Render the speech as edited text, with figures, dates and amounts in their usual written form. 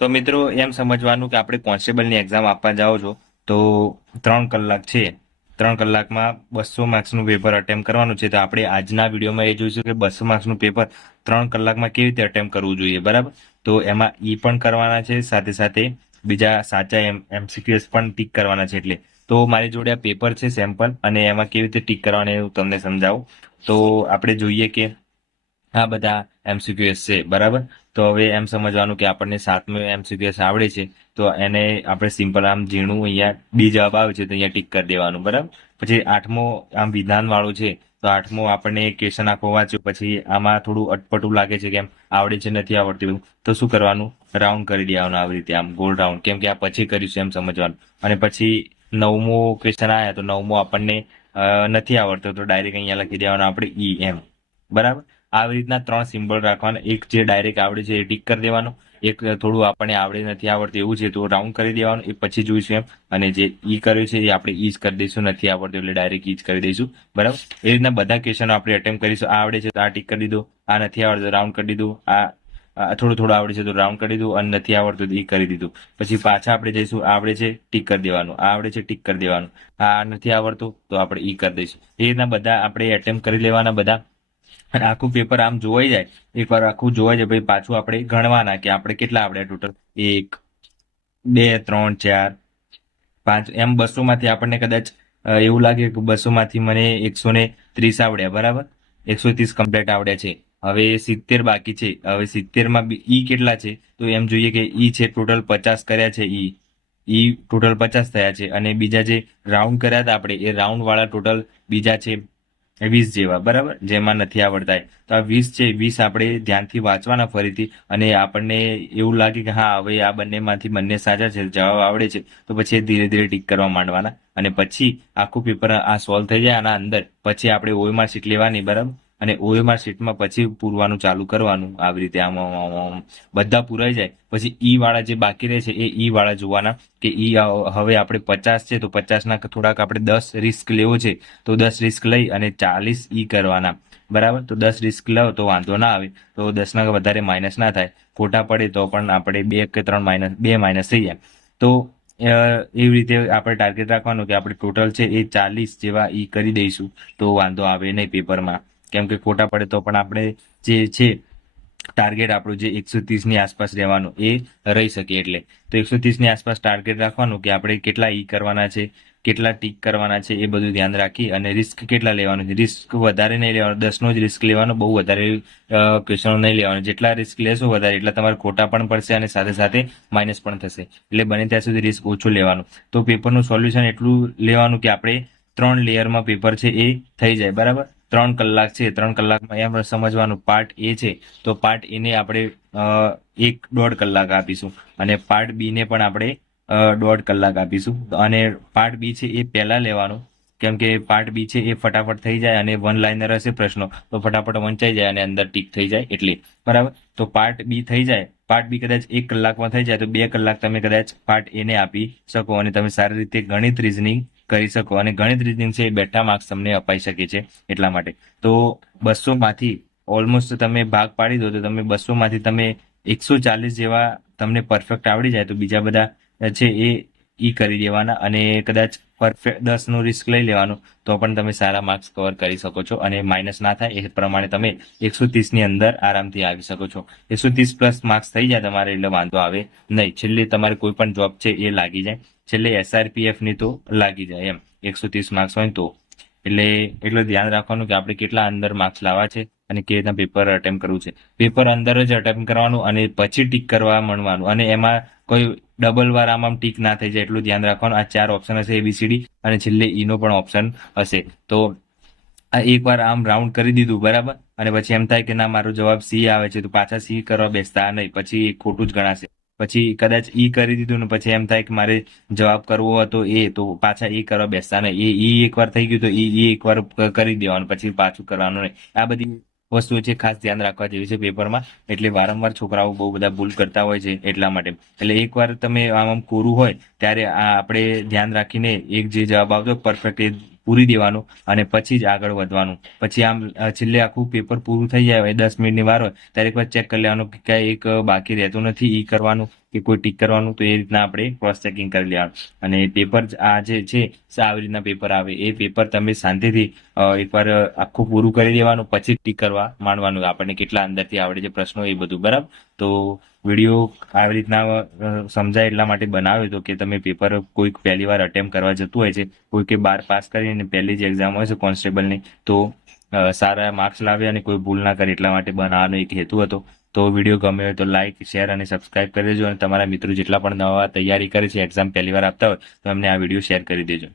તો મિત્રો એમ સમજવાનું કે આપણે કોન્સ્ટેબલની એક્ઝામ આપવા જાઓ છો તો 3 કલાક છે. 3 કલાકમાં 200 માર્ક્સનું પેપર અટેમ્પ કરવાનું છે. તો આપણે આજના વિડીયોમાં એ જોઈશું કે 200 માર્ક્સનું પેપર 3 કલાકમાં કેવી રીતે અટેમ્પ કરવું જોઈએ, બરાબર. તો એમાં ઈ પણ કરવાના છે, સાથે સાથે બીજા સાચા એમસીક્યુએસ પણ ટીક કરવાના છે. એટલે તો મારી જોડે આ પેપર છે સેમ્પલ, અને એમાં કેવી રીતે ટીક કરવાના હું તમને સમજાવું. તો આપણે જોઈએ કે આ બધા એમસીક્યુએસ છે, બરાબર. તો હવે એમ સમજવાનું કે આપણને 7મો એમસીક્યુએસ આવડે છે, તો એને આપણે સિમ્પલ આમ ઝીણું અહીંયા બી જવાબ આવે છે તો અહીંયા ટીક કરી દેવાનું, બરાબર. પછી 8મો આમ વિધાન વાળું છે, તો 8મો આપણને ક્વેશ્ચન આખો વાંચ્યો, પછી આમાં થોડું અટપટું લાગે છે કે એમ આવડે છે નથી આવડતું એવું, તો શું કરવાનું, રાઉન્ડ કરી દેવાનું આવી રીતે, આમ ગોળ રાઉન્ડ, કેમ કે આ પછી કરીશું એમ સમજવાનું. અને પછી 9મો ક્વેશ્ચન આવ્યા તો 9મો આપણને નથી આવડતો, તો ડાયરેક્ટ અહીંયા લખી દેવાનું આપણે ઈ એમ, બરાબર. આવી રીતના 3 સિમ્બોલ રાખવાના, એક જે ડાયરેક્ટ આવડે છે એ ટીક કરી દેવાનું, એક થોડું આપણને આવડે નથી આવડતું એવું છે તો રાઉન્ડ કરી દેવાનું, એ પછી જોઈશું એમ. અને જે ઈ કર્યું છે એ આપણે ઈ જ કરી દઈશું, નથી આવડતું એટલે ડાયરેક્ટ ઈ જ કરી દઈશું, બરાબર. એ રીતના બધા ક્વેશ્ચનો આપણે અટેમ્પ કરીશું. આ આવડે છે તો આ ટીક કરી દીધું, આ નથી આવડતું રાઉન્ડ કરી દીધું, થોડું થોડું આવડે છે તો રાઉન્ડ કરી દીધું, અને નથી આવડતું તો ઈ કરી દીધું. પછી પાછા આપણે જઈશું, આવડે છે ટીક કરી દેવાનું, આ આવડે છે ટીક કરી દેવાનું, આ નથી આવડતું તો આપણે ઈ કરી દઈશું. એ રીતના બધા આપણે એટેમ્પ કરી લેવાના બધા. અને આખું પેપર આમ જોવાઈ જાય, એકવાર આખું જોવાઈ જાય પછી પાછું આપણે ગણવાના કે આપણે કેટલા આવડ્યા ટોટલ, 1, 2, 3, 4, 5, એમ 200 માંથી આપણને કદાચ એવું લાગે કે 200 માંથી મને 130 આવડ્યા, બરાબર. 130 કમ્પ્લીટ આવડ્યા છે. હવે 70 બાકી છે. હવે 70માં ઈ કેટલા છે, તો એમ જોઈએ કે ઈ છે ટોટલ 50 કર્યા છે. ઈ ઈ ટોટલ 50 થયા છે, અને બીજા જે રાઉન્ડ કર્યા હતા આપણે, એ રાઉન્ડ વાળા ટોટલ બીજા છે 20 જેવા, બરાબર, જેમાં નથી આવડતા તો આ 20 છે. 20 આપણે ધ્યાનથી વાંચવાના ફરીથી, અને આપણને એવું લાગે કે હા હવે આ બંનેમાંથી બંને સાચા છે, જવાબ આવડે છે, તો પછી એ ધીરે ધીરે ટીક કરવા માંડવાના. અને પછી આખું પેપર આ સોલ્વ થઈ જાય આના અંદર, પછી આપણે ઓએમઆર શીટ લેવાની, બરાબર. અને ઓએમઆર શીટમાં પછી પૂરવાનું ચાલુ કરવાનું આવી રીતે, આમ આમ આમ આમ બધા પૂરાઈ જાય પછી ઈ વાળા જે બાકી રહે છે એ ઈ વાળા જોવાના, કે ઈ હવે આપણે 50 છે તો 50ના થોડાક આપણે 10 રિસ્ક લેવો છે, તો 10 રિસ્ક લઈ અને 40 ઈ કરવાના, બરાબર. તો 10 રિસ્ક લો તો વાંધો ના આવે, તો 10ના વધારે માઇનસ ના થાય, ખોટા પડે તો પણ આપણે 2 કે 3 માઇનસ 2 માઇનસ થઈ જાય. તો એવી રીતે આપણે ટાર્ગેટ રાખવાનું કે આપણે ટોટલ છે એ 40 જેવા ઈ કરી દઈશું, તો વાંધો આવે નહીં પેપરમાં. કેમ કે ખોટા પડે તો પણ આપણે જે છે ટાર્ગેટ આપણું જે 130ની આસપાસ રહેવાનું એ રહી શકે. એટલે તો 130ની આસપાસ ટાર્ગેટ રાખવાનું કે આપણે કેટલા ઈ કરવાના છે, કેટલા ટીક કરવાના છે, એ બધું ધ્યાન રાખી. અને રિસ્ક કેટલા લેવાનું છે, રિસ્ક વધારે નહીં લેવાનું, 10નો જ રિસ્ક લેવાનો, બહુ વધારે ક્વેશ્ચનો નહીં લેવાનું. જેટલા રિસ્ક લેશો વધારે એટલા તમારે ખોટા પણ પડશે, અને સાથે સાથે માઇનસ પણ થશે. એટલે બને ત્યાં સુધી રિસ્ક ઓછું લેવાનું. તો પેપરનું સોલ્યુશન એટલું લેવાનું કે આપણે 3 લેયરમાં પેપર છે એ થઈ જાય, બરાબર. 3 કલાક છે, 3 કલાકમાં એમ સમજવાનું પાર્ટ એ છે તો પાર્ટ એને આપણે 1.5 કલાક આપીશું, અને પાર્ટ બી ને પણ આપણે 1.5 કલાક આપીશું. અને પાર્ટ બી છે એ પહેલા લેવાનું, કેમ કે પાર્ટ બી છે એ ફટાફટ થઈ જાય, અને વન લાઇનર હશે પ્રશ્નો તો ફટાફટ વંચાઈ જાય અને અંદર ટીક થઈ જાય, એટલે બરાબર. તો પાર્ટ બી થઈ જાય, પાર્ટ બી કદાચ 1 કલાકમાં થઈ જાય તો 2 કલાક તમે કદાચ પાર્ટ એને આપી શકો, અને તમે સારી રીતે ગણિત રીઝનિંગ કરી શકો. અને ગણિત રીઝનિંગ છે એ બેઠા માર્ક્સ તમને અપાઈ શકે છે એટલા માટે. તો 200માંથી ઓલમોસ્ટ તમે ભાગ પાડી દો તો તમે 200માંથી તમે 140 જેવા તમને પરફેક્ટ આવડી જાય, તો બીજા બધા છે એ ઈ કરી દેવાના. અને કદાચ પરફેક્ટ 10નું રિસ્ક લઈ લેવાનું, તો પણ તમે સારા માર્ક્સ કવર કરી શકો છો, અને માઇનસ ના થાય એ પ્રમાણે તમે 130ની અંદર આરામથી આવી શકો છો. 130 પ્લસ માર્ક્સ થઈ જાય તમારે એટલે વાંધો આવે નહીં. છેલ્લે તમારે કોઈ પણ જોબ છે એ લાગી જાય, છેલ્લે SRPF ની તો લાગી જાય એમ, 130 માર્ક્સ હોય તો. એટલે એટલું ધ્યાન રાખવાનું કે આપણે કેટલા અંદર માર્ક્સ લાવવા છે, અને કેવી રીતના પેપર અટેમ્પ કરવું છે. પેપર અંદર જ અટેમ્પ કરવાનું, અને પછી ટીક કરવા માંડવાનું. અને એમાં કોઈ ડબલ વાર આમ ટીક ના થઈ જાય એટલું ધ્યાન રાખવાનું. આ 4 ઓપ્શન હશે ABCD, અને છેલ્લે ઈનો પણ ઓપ્શન હશે. તો આ એકવાર આમ રાઉન્ડ કરી દીધું, બરાબર. અને પછી એમ થાય કે ના મારો જવાબ સી આવે છે, તો પાછા સી કરવા બેસતા નહીં, પછી ખોટું જ ગણાશે. પછી કદાચ ઈ કરી દીધું ને પછી એમ થાય કે મારે જવાબ કરવો હતો એ, તો પાછા એ કરવા બેસતા નહીં. ઈ એકવાર થઈ ગયું તો ઈ એકવાર કરી દેવાનું, પછી પાછું કરવાનું નહીં. આ બધી વસ્તુઓ છે ખાસ ધ્યાન રાખવા જેવી છે પેપરમાં. એટલે વારંવાર છોકરાઓ બહુ બધા ભૂલ કરતા હોય છે એટલા માટે. એટલે એકવાર તમે આમ કોરું હોય ત્યારે આ આપણે ધ્યાન રાખીને એક જે જવાબ આવતો પરફેક્ટ એ પૂરી દેવાનું અને પછી જ આગળ વધવાનું. પછી આમ છેલ્લે આખું પેપર પૂરું થઈ જાય હોય 10 મિનિટની વાર હોય ત્યારે એકવાર ચેક કરી લેવાનું કે ક્યાંય એક બાકી રહેતું નથી ઈ કરવાનું કે કોઈ ટીક કરવાનું. તો એ રીતના આપણે ક્રોસ ચેકિંગ કરી લેવાનું. અને પેપર આ જે છે આવી રીતના પેપર આવે એ પેપર તમે શાંતિથી એકવાર આખું પૂરું કરી દેવાનું પછી ટીક કરવા માંડવાનું આપણને કેટલા અંદરથી આવડે છે પ્રશ્નો એ બધું. બરાબર. તો વિડીયો આવી રીતના સમજાય એટલા માટે બનાવ્યો હતો કે તમે પેપર કોઈક પહેલી વાર અટેમ્પ કરવા જતું હોય છે, કોઈ કે 12 પાસ કરીને પહેલી જ એક્ઝામ હોય છે કોન્સ્ટેબલની, તો સારા માર્ક્સ લાવે અને કોઈ ભૂલ ના કરે એટલા માટે બનાવવાનો એક હેતુ હતો. તો વિડીયો ગમે હોય તો લાઈક, શેર અને સબસ્ક્રાઇબ કરી દેજો અને તમારા મિત્રો જેટલા પણ નવા તૈયારી કરે છે એક્ઝામ પહેલી વાર આપતા હોય તો એમને આ વિડીયો શેર કરી દેજો.